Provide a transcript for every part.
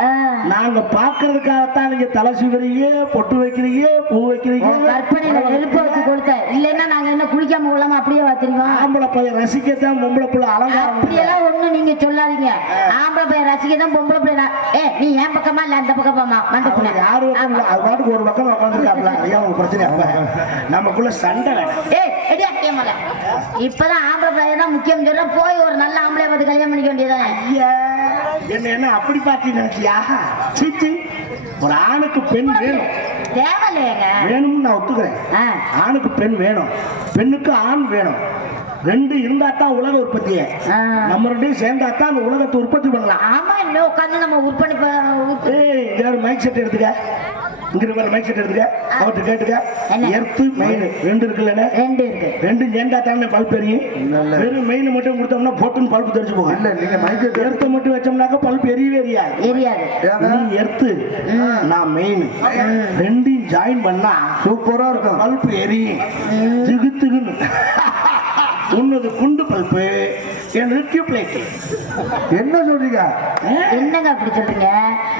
ஆ. நாங்க பாக்குறதுக்காகத்தான் நீங்க தலை சிவறீங்க பொட்டு வைக்கிறீங்க பூ வைக்கிறீங்க. உன் கற்பனையில நெருப்பு வச்சு கொடுத்த இல்லைன்னா நாங்க என்ன குளிக்காம கொள்ளாம அப்படியே வச்சிருக்கோம் ஆம்பளை பையன் ரசிக்கத்தான் பொம்பளை புள்ள அலங்காரம் அப்படியெல்லாம் ஒண்ணும் நீங்க சொல்லாதீங்க. ஆம்பளை பையன் ரசிக்க தான் பொம்பளை பையன் ஏ நீ என் பக்கமா இல்ல அந்த பக்கமா மண்டபுல அவர் யாரு பக்கம் இல்ல, அது பாட்டுக்கு ஒரு பக்கம் உட்காந்துருக்காப்ல ஐயா உங்க பிரச்சனை நமக்குள்ள சண்டை ஏய் எடியா கேமல இப்பதான் ஆம்பளை பையன் தான் முக்கியம். சொல்ற போய் ஒரு நல்ல ஆம்பளை பார்த்து கல்யாணம் பண்ணிக்க வேண்டியதானே ஐயா. என்ன என்ன அப்படி பார்த்து நினைச்சியா சீச்சி. ஒரு ஆணுக்கு பெண் வேணும். தேவையில்லையேங்க வேணும்னு நான் ஒத்துக்கிறேன். ஆணுக்கு பெண் வேணும். பெண்ணுக்கு ஆண் வேணும். ரெண்டு இருந்தா தான் உலக உற்பத்தியே. நம்ம ரெண்டையும் சேர்ந்தா தான் அந்த உலகத்தை உற்பத்தி பண்ணலாம். ஆமா இன்னும் உட்காந்து நம்ம உற்பத்தி ஒரு மைக் செட் எடுத்துக்க? இங்க இருக்கிற மைக் செட் எடுத்துக்க அவர்கிட்ட கேட்டுக்க? எர்த்து மெயின் ரெண்டு இருக்குல்லண்ணே ரெண்டு இருக்கு. ரெண்டும் சேர்ந்தா தானே பல்ப் எரியும்? வெறும் மெயின் மட்டும் கொடுத்தோம்னா போட்டுன்னு பல்ப் தெரிச்சு போகும். இல்ல நீங்க மைக்கு எர்த்த மட்டும் வச்சோம்னாக்க பல்ப் எரியவே எரியாது. எரியாது. நீ எர்த்து நான் மெயின் ரெண்டையும் ஜாயின் பண்ணா சூப்பரா இருக்கும். பல்ப் எரியும். திகுத்துகுன்னு. உன்னது குண்டு பல்ப்பு டியூப் லைட் என்ன சொல்றீங்க? என்னங்க அப்படி சொல்றீங்க?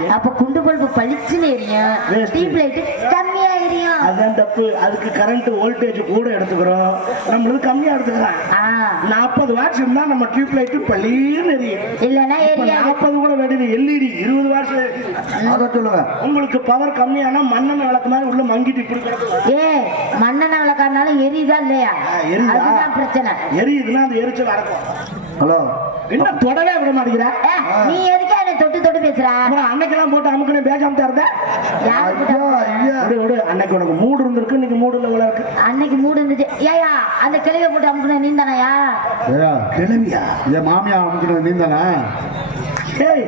அப்ப குண்டு பல்பு பளிச்சுன்னு எரியும். டீப் லைட் கம்மியா எரியும். தப்பு. அதுக்கு கரண்ட் வோல்டேஜ் கூட எடுத்துக்கிறோம். நம்மளுக்கு கம்மியா எடுத்துக்கிறான் ஆ, நாற்பது வாட்ஸ் இருந்தா நம்ம டியூப் லைட் பள்ளின்னு எரியும். இல்லைன்னா நாற்பது கூட வேண்டியது எல்இடி இருபது வாட்ஸ் அத சொல்லுங்க. உங்களுக்கு பவர் கம்மியானா மண்ணெண்ணெய் விளக்கு மாதிரி உள்ள மங்கிட்டு இப்படி கிடக்கும். ஏ மண்ணெண்ணெய் விளக்கானாலும் எரியுதா இல்லையா? எரியுதா? அதுதான் பிரச்சனை. எரியுதுன்னா அது எரிச்சல் நடக்கும் ஹலோ. என்ன தொடவே விட மாட்டேங்கிற? ஏ, நீ எதுக்கே என்னை தொட்டு தொட்டு பேசுற? அன்னைக்கெல்லாம் போட்டு அமுக்குன்னு பேசாம விடு அன்னைக்கு உனக்கு மூடு இருந்திருக்கு இன்னைக்கு மூடு இல்லை இருக்கு. அன்னைக்கு மூடு இருந்துச்சு. ஏயா அந்த கிளிய போட்டு அமுக்கணும் நீ தானயா கிளவியா என் மாமியா அமுக்கணும் நீ தானே? ஏய்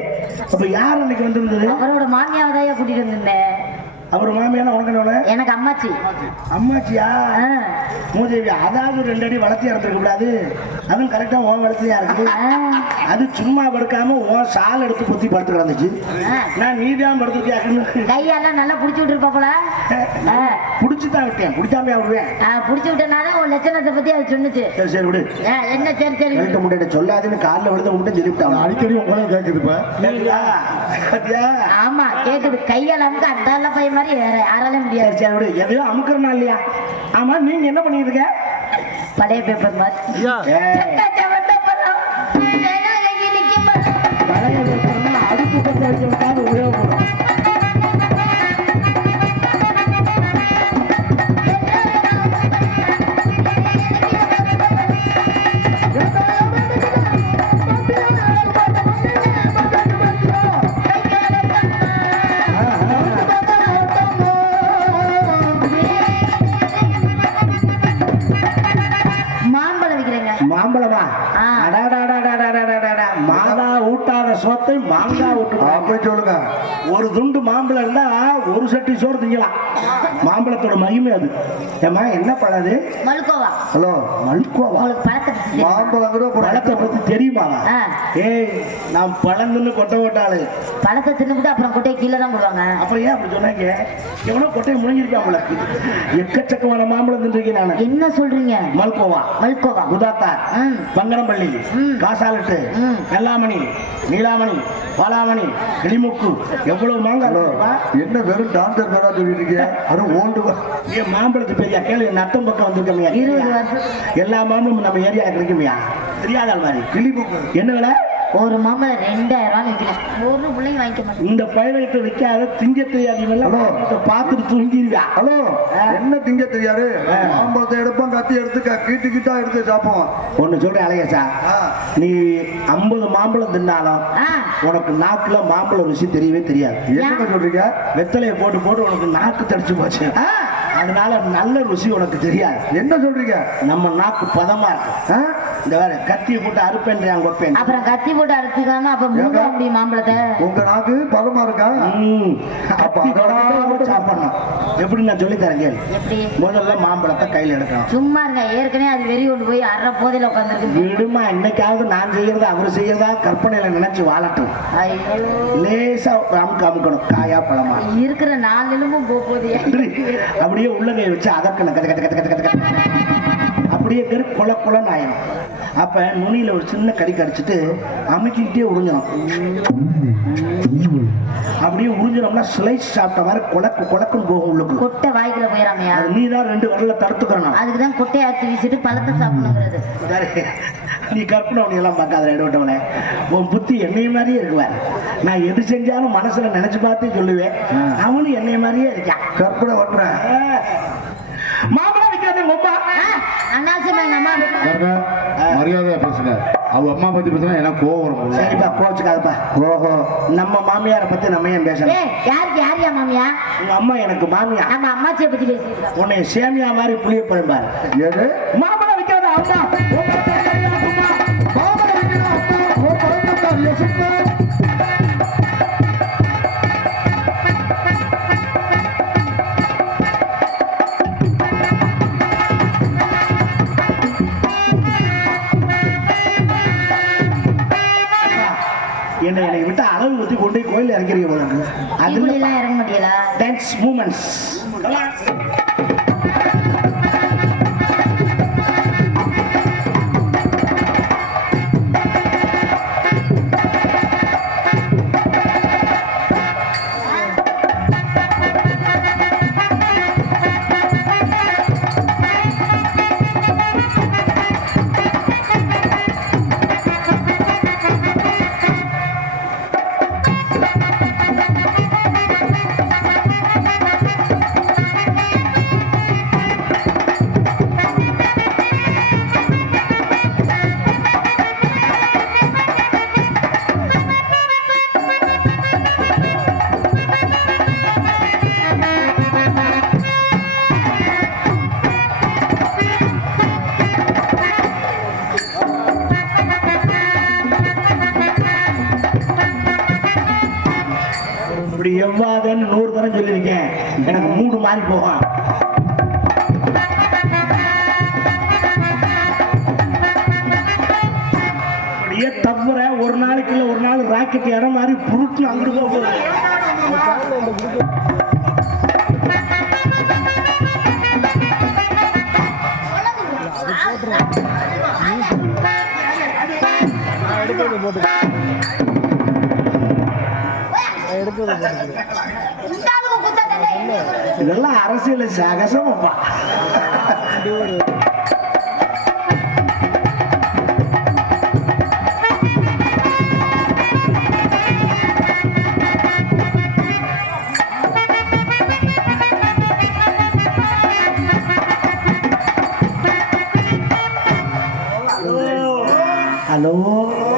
அப்ப யார் அன்னைக்கு வந்திருந்தது? அவரோட மாமியாவை தான் கூட்டிட்டு வந்திருந்தேன் அவர் மாமியான உனக்கு என்ன எனக்கு அம்மாச்சி. அம்மாச்சியா? ஆ, மூதேவி அதாவது ரெண்டு அடி வளர்த்தியா இருந்திருக்க கூடாது. அதுவும் கரெக்டா உன் வளர்த்தியா இருக்கு? ஆ, அது சும்மா படுக்காம உன் சால் எடுத்து பொத்தி படுத்து கிடந்துச்சு. ஆ. நான் நீதான் படுத்துருக்கியாக்குன்னு கையெல்லாம் நல்லா புடிச்சு விட்டுருப்பா போல. ஆ, புடிச்சு தான் விட்டேன். பிடிக்காமையா விடுவேன். ஆ, புடிச்சு விட்டனால உன் லட்சணத்தை பத்தி அது சொன்னுச்சு. சரி சரி விடு. ஆ, என்ன சரி சரி கழுத்த முட்டையிட்ட சொல்லாதுன்னு காலில் விழுந்த முட்டை சொல்லிவிட்டான் அடிக்கடி உங்களை கேக்குது இப்ப கேக்குதா? பாத்தியா? ஆமா கேக்குது கையால அமுக்க அந்த பையன் மாதிரி வேற யாராலையும் முடியாது. சரி விடு. எதையோ அமுக்கிறனா இல்லையா? ஆமா நீங்க என்ன பண்ணிட்டு இருக்க? பழைய பேப்பர் மாதிரி. பழைய பேப்பர்னா அடுப்பு பத்த மாதா ஊட்டாத சோத்தை மாங்காய் ஊட்டுமா அப்படி சொல்லுங்க. ஒரு துண்டு மாம்பழம் இருந்தா ஒரு சட்டி சோறு திங்கலாம். மாம்பழத்தோட மகிமை அது. ஏமா என்ன பழம் அது? ஹலோ. மல்கோவா தெரியுமா? மாம்பழங்கிற பழத்தை பத்தி தெரியுமா. ஏய் நான் பழம் தின்னு கொட்டை ஓட்டாளு பழத்தை அப்புறம் கொட்டையை கீழே தான் போடுவாங்க. அப்புறம் ஏன் அப்படி சொன்னாங்க? எவனோ கொட்டையை முழுங்கிருக்கான் உங்களுக்கு எக்கச்சக்கமான மாம்பழம் தின்றிருக்கேன் நான். என்ன சொல்றீங்க? மல்கோவா. மல்கோவா. குதாத்தா ம். பங்கனப்பள்ளி ம். காசாலட்டு. ம். வெள்ளாமணி நீலாமணி. பாலாமணி. கிளிமுக்கு எவ்வளவு மாங்காய்? என்ன வெறும் டான்சர் பேரா சொல்லிட்டு இருக்கீங்க? அது ஓண்டு மாம்பழத்து பெரிய கேள்வி நத்தம் பக்கம் வருஷம் எல்லா மாம்பழமும் நம்ம ஏரியாவில் கிடைக்குமையா? தெரியாத மாதிரி? என்ன விலை? ஒரு மாம்பழம் ரெண்டாயிரம் விற்கிறேன் ஒரு பிள்ளைங்க வாங்கிக்க மாட்டேன். இந்த பயிர்கிட்ட விற்காத திங்க தெரியாது ஹலோ. பார்த்துட்டு தூங்கிடுவியா? ஹலோ. என்ன திங்க தெரியாது? மாம்பழத்தை எடுப்போம் கத்தி எடுத்து கீட்டு கீட்டா எடுத்து சாப்பிடுவோம். ஒன்னு சொல்றேன் அழகேசா. நீ ஐம்பது மாம்பழம் தின்னாலும் உனக்கு நாக்குல மாம்பழம் ருசி தெரியவே தெரியாது. என்னங்க சொல்றீங்க? வெத்தலையை போட்டு போட்டு உனக்கு நாக்கு தடிச்சு போச்சு. அதனால நல்ல ருசி உனக்கு தெரியாது. என்ன சொல்றீங்க? நம்ம நாக்கு பதமா இருக்கு. ஆ? இந்த வேற கத்தியை போட்டு அறுப்பேன் கொப்பேன் அப்புறம் கத்தி போட்டு அறுத்துக்காம அப்ப முழுங்க முடியும் மாம்பழத்தை உங்க நாக்கு பதமா இருக்கா. அப்ப கத்தி அதோட சாப்பிடணும். எப்படி நான் சொல்லி தரேன் கேளு. முதல்ல மாம்பழத்தை கையில எடுக்கணும். சும்மா இருங்க ஏற்கனவே அது வெறி கொண்டு போய் அரை போதையில உட்காந்துருக்கு விடுமா இன்னைக்காவது நான் செய்யறத அவர் செய்யறதா கற்பனையில நினைச்சு வாழட்டும். லேசா அமுக்கு அமுக்கணும் காயா பழமா. இருக்கிற நாலு எலும்பும் போக போகுது. அப்படியே உள்ளங்கையை வச்சு அதக்கணும் கத கத கத கத கத கத அப்படியே பேர் கொல கொலன்னு ஆயிடும் அப்ப நுனியில ஒரு சின்ன கடி கடிச்சிட்டு அமுக்கிக்கிட்டே உறிஞ்சணும் அப்படியே உறிஞ்சினோம்னா ஸ்லைஸ் சாப்பிட்ட மாதிரி குழக்கு குழக்குன்னு போகும் உள்ளுக்கு கொட்டை வாய்க்குள்ள போயிடாமையா அது நீ தான் ரெண்டு வரல தடுத்துக்கிறணும் அதுக்கு தான் கொட்டையை அறுத்து வீசிட்டு பழத்தை சாப்பிடணுங்கிறது. சரி. நீ கற்பனை உன்னை எல்லாம் பார்க்காத இடவிட்டவனே உன் புத்தி என்னைய மாதிரியே இருக்குவார் நான் எது செஞ்சாலும் மனசுல நினைச்சு பார்த்தே சொல்லுவேன். அவனும் என்னைய மாதிரியே இருக்கான். கற்பனை பண்றேன். மாம்பழம் விற்காத உப்பா மரியாதையா பேசுங்க. அவ அம்மா பத்தி பேசினா எனக்கு கோவம் வரும். சரிப்பா கோச்சுக்காதப்பா ஓஹோ. நம்ம மாமியாரை பத்தி நம்ம ஏன் பேசணும்? யாருக்கு யாரியா மாமியா? உங்க அம்மா எனக்கு மாமியா. நம்ம அம்மாச்சியை பத்தி பேசிட்டு உன்னை சேமியா மாதிரி புளிய பழம்பாரு எது? மாம்பழம் விற்காத அம்மா Yes. இப்படி எவ்வாதன்னு நூறு தரம் சொல்லியிருக்கேன். எனக்கு மூடு மாறி போகும். அப்படியே தவிர ஒரு நாளைக்கு இல்ல ஒரு நாள் ராக்கெட் இடம் மாதிரி புருட்டு அங்கிட்டு போகுது. இதெல்லாம் அரசியல் சகசமப்பா. ஹலோ.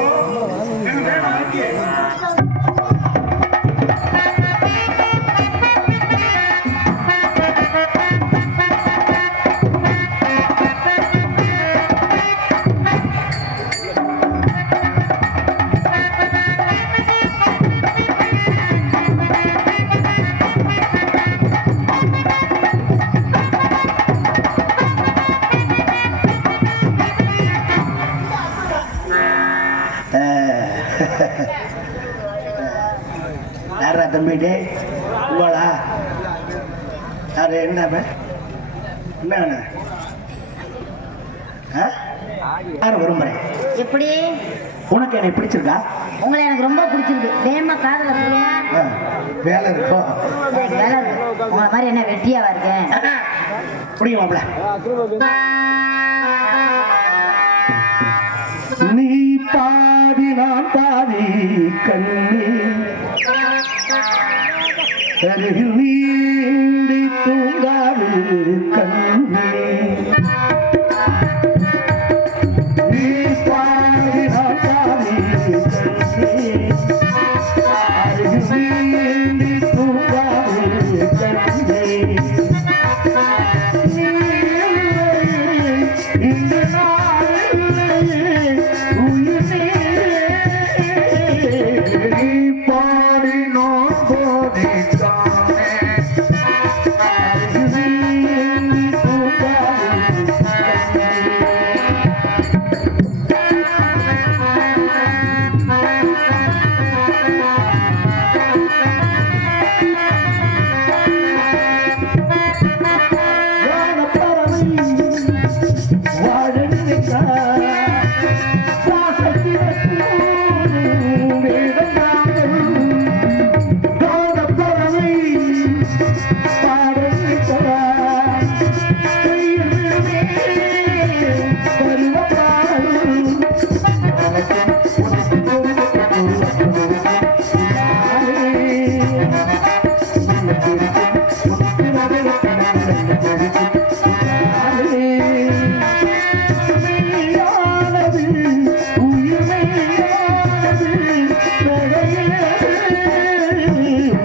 யாரா தம்பி டே உங்களா? யாரு என்ன? என்ன வேணும்? யார் விரும்புறேன் எப்படி? உனக்கு என்னை பிடிச்சிருக்கா? உங்களை எனக்கு ரொம்ப பிடிச்சிருக்கு. வேகமா காதல சொல்லுங்க வேலை இருக்கோ? எனக்கு வேலை இருக்கு. உங்களை மாதிரி என்ன வெட்டியாவா இருக்கேன் பிடிக்கும் மாப்பிள நீ பாதி நான் பாதி கண்ணி And if you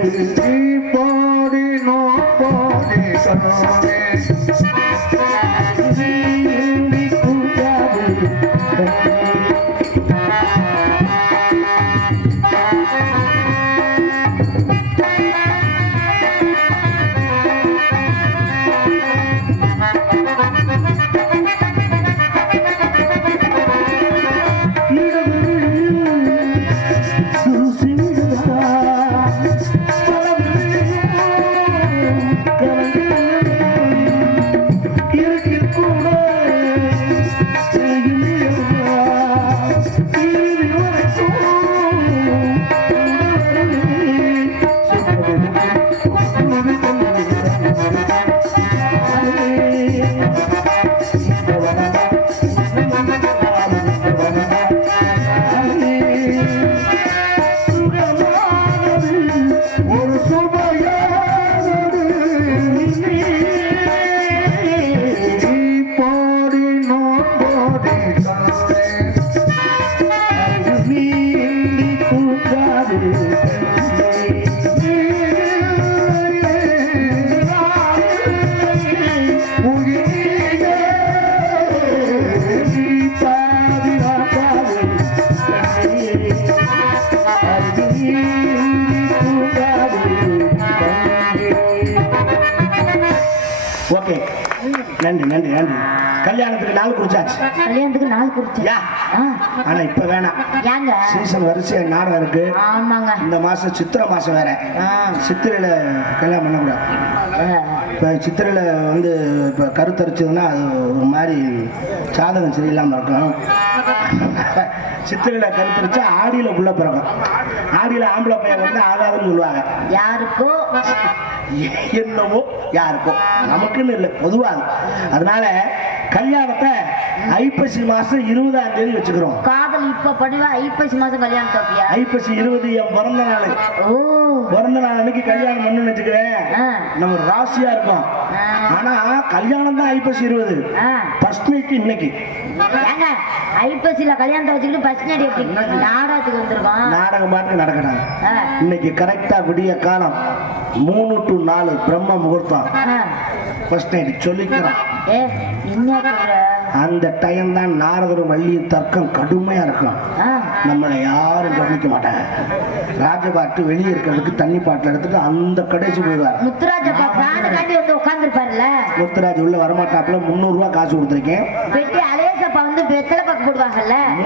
Pari no pari sanare நன்றி நன்றி நன்றி கல்யாணத்துக்கு நாள் குறிச்சாச்சு. கல்யாணத்துக்கு நாள் குறிச்சு. ஆனா இப்ப வேணாம். ஏங்க? சீசன் வரிசை நாடகம் இருக்கு. ஆமாங்க. இந்த மாசம் சித்திரை மாசம் வேற. சித்திரையில கல்யாணம் பண்ணக்கூடாது. இப்போ சித்திரையில் வந்து இப்போ கருத்தரிச்சதுன்னா அது ஒரு மாதிரி சாதகம் சரியில்லாமல் இருக்கும் சித்திரையில் கருத்தரிச்சா ஆடியில் புள்ள பிறக்கும். ஆடியில் ஆம்பளை பையன் வந்து ஆகாதுன்னு சொல்லுவாங்க. யாருக்கோ? என்னவோ யாருக்கோ. நமக்குன்னு இல்லை பொதுவாக அதனால கல்யாணத்தை ஐப்பசி மாதம் இருபதாம் தேதி வச்சுக்கிறோம். காதல் இப்ப பண்ணுவ ஐப்பசி மாசம் கல்யாணம் தப்பியா? ஐப்பசி இருபது என் பிறந்த நாள். ஓ. பிறந்த நாள் அன்னைக்கு கல்யாணம் பண்ணு வச்சுக்கிறேன். நம்ம ராசியா இருக்கும். ஆனா கல்யாணம் தான் ஐப்பசி இருபது. ஃபர்ஸ்ட் நைட் இன்னைக்கு. ஐப்பசியில கல்யாணத்தை வச்சுக்கிட்டு பஸ் நடி எப்படி? நாடகத்துக்கு வந்திருக்கோம். நாடகம் பாட்டு நடக்கணும் ஆ, இன்னைக்கு கரெக்டா விடிய காலம். மூணு டு நாலு பிரம்ம முகூர்த்தம். ஃபர்ஸ்ட் நைட் சொல்லிக்கிறோம். அந்த டைம் தான் நாரதரும் வள்ளியும் தர்க்கம் கடுமையா இருக்கும். நம்மளை யாரும் கவனிக்க மாட்டாங்க. ராஜபாட்டு வெளியே இருக்கிறதுக்கு தண்ணி பாட்டில் எடுத்துட்டு அந்த கடைசி போயிடுவார். முத்துராஜ் உள்ள வரமாட்டாப்புல முந்நூறுரூவா காசு கொடுத்துருக்கேன்.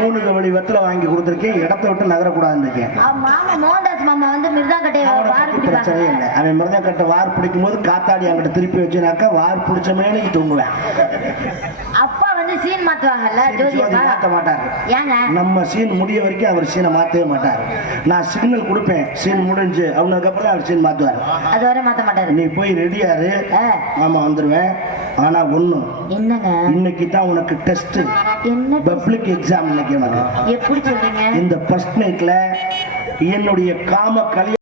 மூணு கவளி வெத்தலை வாங்கி கொடுத்துருக்கேன். இடத்த விட்டு நகரக்கூடாதுன்னு இருக்கேன். அவன் மாமா மோகன்தாஸ் மாமா வந்து பாரு பத்தி பிரச்சனையே இல்லை. அவன் மிருத கட்ட வார் பிடிக்கும் போது காத்தாடி அங்கிட்ட திருப்பி வச்சுனாக்கா வார் பிடிச்ச மேலே தூங்குவேன். அப்பா வந்து சீன் மாத்துவாங்கல்ல ஜோதி ஜோதியப்பா மாத்த மாட்டாரு. ஏங்க? நம்ம சீன் முடிய வரைக்கும் அவர் சீனை மாற்றவே மாட்டார். நான் சிக்னல் கொடுப்பேன். சீன் முடிஞ்சு. அவனதுக்கப்புறம் அவர் சீன் மாற்றுவார் அது வரை மாத்த மாட்டாரு. நீ போய் ரெடியாரு ஆமா வந்துடுவேன் ஆனா ஒண்ணு. என்னங்க? இன்னைக்கு தான் உனக்கு டெஸ்ட் என்ன பப்ளிக் எக்ஸாம் இன்னைக்கு உனக்கு. எப்படி சொல்றீங்க இந்த ஃபர்ஸ்ட் நைட்ல என்னுடைய காம கல்யாணம்